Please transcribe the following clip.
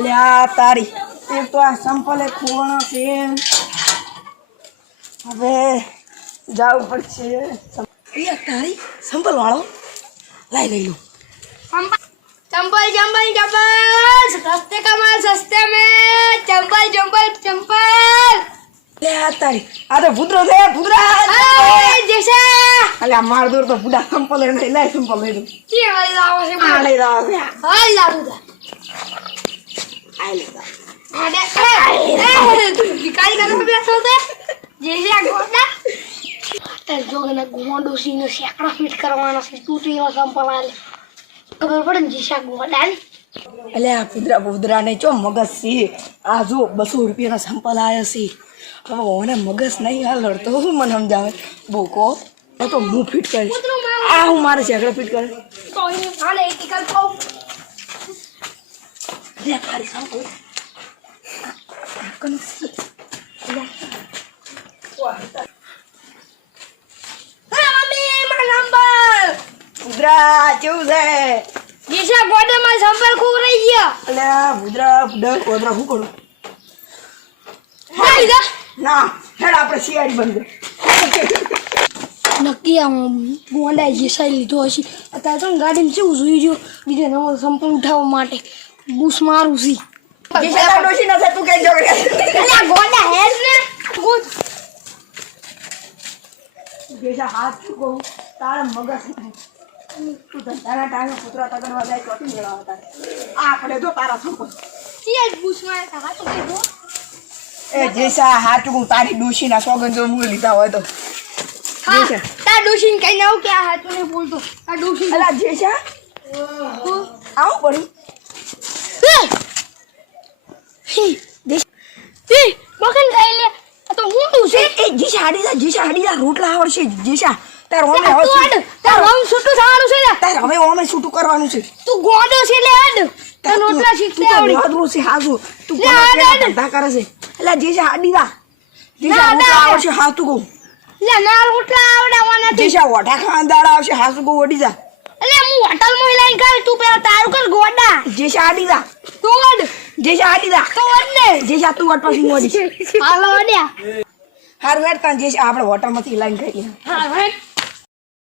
અલ્યા તારી એક તો આ સંપલે ખોવાનો છે હવે જાવું પડશે અલ્યા તારી સંપલ વાળો લઈ લો चंपल चंपल चंपल सस्ते का माल सस्ते में चंपल चंपल चंपल ले तारी आ तो भूतरो છે ભૂતરા जैसा અલ્યા માર દોર તો ભૂડા સંપલ એને લઈ સંપલ લઈ લો કે લઈ લાવો છે આ લઈ લાવ હાલ લાવું તા આ લઈ લાવ અરે તું ભિખારી કરે બેસો તે જैसे ગોડા તે જોગને ગોંડો સીનો શેકડા ફિટ કરવાનો છે તૂટી એવો સંપલ આલે ખબર પડે ને જैसा ગોડા અલ્યા ભૂતરા ને ચો મગજ છે આ જો 200 રૂપિયાના સંપલ આયા છે હવે ઓને મગજ નહીં હાલ તો હું મને સમજાવે બોકો તો હું ફિટ કરીશ આ હું મારે શેકડા ફિટ કરે તો એને હાલે એટિકલ ખાવ લે તારી સંપલ કન ભૂતરા કેવું છે જैसा ગોડા માં સંપલ ખુબ રહી ગયા અલ્યા ભૂતરા કોદરા શું કરું હાઈ જા ના હેડ આપણે શિયાળી બંધ નક્કી આમ ગોંડા જેસા લીધો હશે અત્યારે તો ગાડીમાં કેવું જોઈ જો બીજે નવો સંપલ ઉઠાવવા માટે બૂસ મારું છે જેસા ડોશી ન તું કઈ જોડે અલ્યા ગોંડા હેડ ને ગુડ જેસા હાથ ચૂકો તારા મગજ નહીં તું ધંધાના ટાઈમે પુતરા તગડવા જાય તો કેમ જણાવતા આપણે જો તારા સંપલ ચીજ બૂસ મારે હા તો કે એ જેસા હાથ ચૂકું તારી ડોશીના સોગન જો મું લીધા હોય તો હા તા ડોશીન કઈ નાવ કે આ હાથ ને બોલતો આ ડોશી અલા જેસા આવું પડી બકન ખાઈ લે આ તો હું છે એ જેસા હાડીદા રોટલા આવડશે જેસા તાર ઓમે તું આવશે અડ તાર રંગ છૂટું થવાનું છે ને તાર હવે ઓમે છૂટું કરવાનું છે તું ગોડો છે લે અડ તને રોટલા શીખતે આવડી વાદરું છે હાજુ તું લે, હાડ, હાડ. ધંધા કરે છે એટલે જેસા હાડીદા જેસા ના, રોટલા ના. આવડશે હાથું કહું લે ના રોટલા આવડાવવાના છે જેસા વઢા ખાંદાડા આવશે હાથું કહું વડી જા એટલે હું હોટલમાં લઈને ખાઈ તું પેલા તારું કર ગોડા જેસા હાડીદા તું અડ જેસા હાડીદા તો અડ ને જેસા તું વટ પછી મોડી હાલો અડ્યા હાર વેર તાં જેસા આપણે હોટલમાંથી લાઈન કરી હા ભાઈ